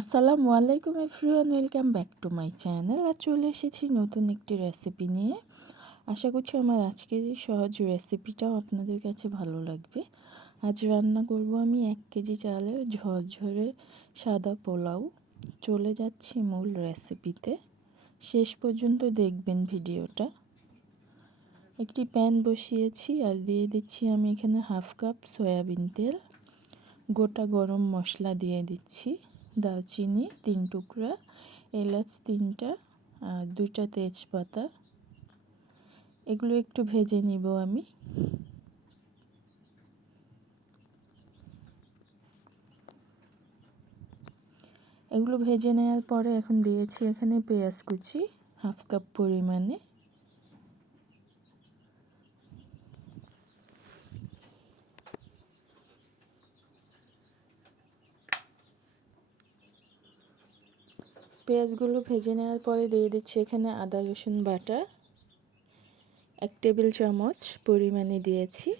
আসসালামু আলাইকুম everyone, welcome back to my channel. আর চলে এসেছি নতুন একটি রেসিপি নিয়ে। আশা করছি আমার আজকের সহজ রেসিপিটাও আপনাদের কাছে ভালো লাগবে। আজ রান্না করব আমি এক কেজি চালের ঝরঝরে সাদা পোলাও। চলে যাচ্ছি মূল রেসিপিতে। শেষ পর্যন্ত দেখবেন ভিডিওটা। একটি প্যান বসিয়েছি আর দিয়ে দিচ্ছি আমি এখানে হাফ কাপ সয়াবিন তেল। গোটা গরম মশলা দিয়ে দিচ্ছি। দারচিনি, তিন টুকরা, এলাচ তিনটা, আর দুইটা তেজপাতা। এগুলো একটু ভেজে নিব আমি। এগুলো ভেজে নেওয়ার পরে এখন দিয়েছি এখানে পেঁয়াজ কুচি, হাফ কাপ পরিমাণে। পেঁয়াজগুলো ভেজে নেওয়ার পরে দিয়ে দিচ্ছি এখানে আদা, রসুন, বাটা। এক টেবিল চামচ পরিমাণে দিয়েছি।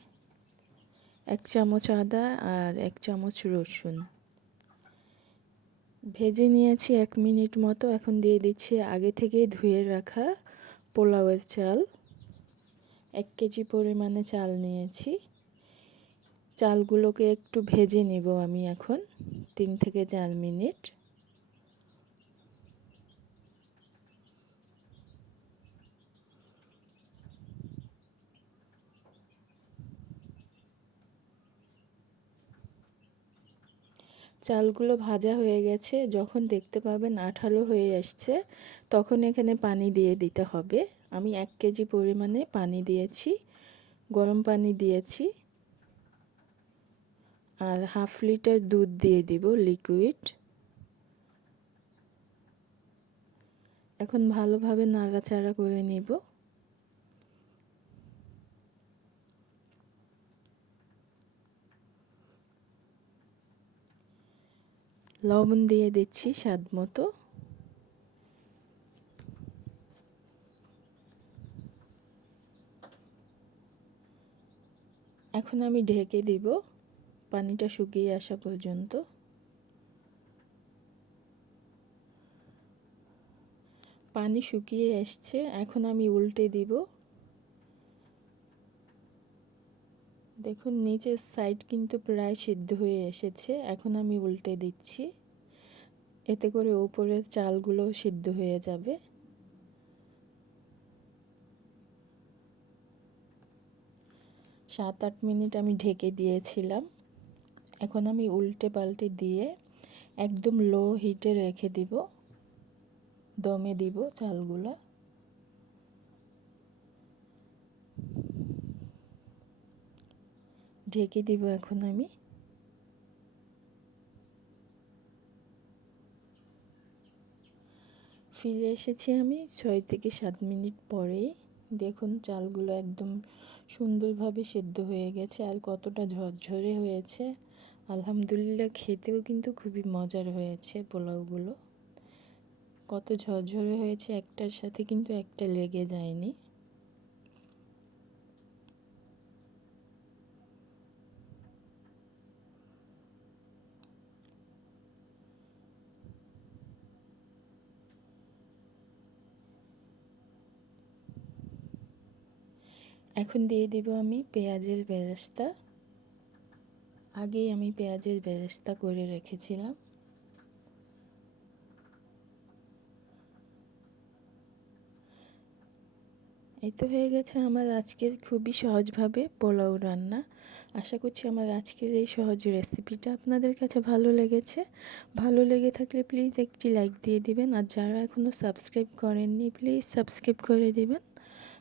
এক চামচ আদা আর এক চামচ রসুন। ভেজে নিয়েছি এক মিনিট মতো। এখন দিয়ে দিচ্ছি আগে থেকে ধুয়ে রাখা পোলাওয়ের চাল। এক কেজি পরিমাণে চাল নিয়েছি। চালগুলোকে একটু ভেজে নিব আমি এখন, তিন থেকে চার মিনিট। চালগুলো ভাজা হয়ে গেছে, যখন দেখতে পাবেন আঠালো হয়ে আসছে, তখন এখানে পানি দিয়ে দিতে হবে। আমি এক কেজি পরিমাণে পানি দিয়েছি, গরম পানি দিয়েছি। আর হাফ লিটার দুধ দিয়ে দিব লিকুইড। এখন ভালোভাবে নাড়াচাড়া করে নিব। লবণ দিয়ে দিচ্ছি স্বাদ মতো। এখন আমি ঢেকে দিব, পানিটা শুকিয়ে আসা পর্যন্ত। পানি শুকিয়ে এসছে, এখন আমি উল্টে দিব। দেখুন, নিচের সাইড কিন্তু প্রায় সিদ্ধ হয়ে এসেছে। এখন আমি উল্টে দিচ্ছি। এতে করে উপরের চালগুলো সিদ্ধ হয়ে যাবে। সাত আট মিনিট আমি ঢেকে দিয়েছিলাম। এখন আমি উল্টে পাল্টে দিয়ে একদম লো হিটে রেখে দিব। দমে দিব চালগুলো। ঢেকে দিব এখন আমি। ফিরে এসেছি আমি ছয় থেকে সাত মিনিট পরেই দেখুন, চালগুলো একদম সুন্দরভাবে সেদ্ধ হয়ে গেছে আর কতটা ঝরঝরে হয়েছে। আলহামদুলিল্লাহ, খেতেও কিন্তু খুবই মজার হয়েছে পোলাওগুলো। কত ঝরঝরে হয়েছে, একটার সাথে কিন্তু একটা লেগে যায়নি। এখন দিয়ে দিব আমি পেঁয়াজের বেরেস্তা। আগেই আমি পেঁয়াজের বেরেস্তা করে রেখেছিলাম। এই তো হয়ে গেছে আমার আজকের খুবই সহজভাবে পোলাও রান্না। আশা করছি আমার আজকের এই সহজ রেসিপিটা আপনাদের কাছে ভালো লেগেছে। ভালো লেগে থাকলে প্লিজ একটি লাইক দিয়ে দিবেন। আর যারা এখনও সাবস্ক্রাইব করেননি, প্লিজ সাবস্ক্রাইব করে দিবেন।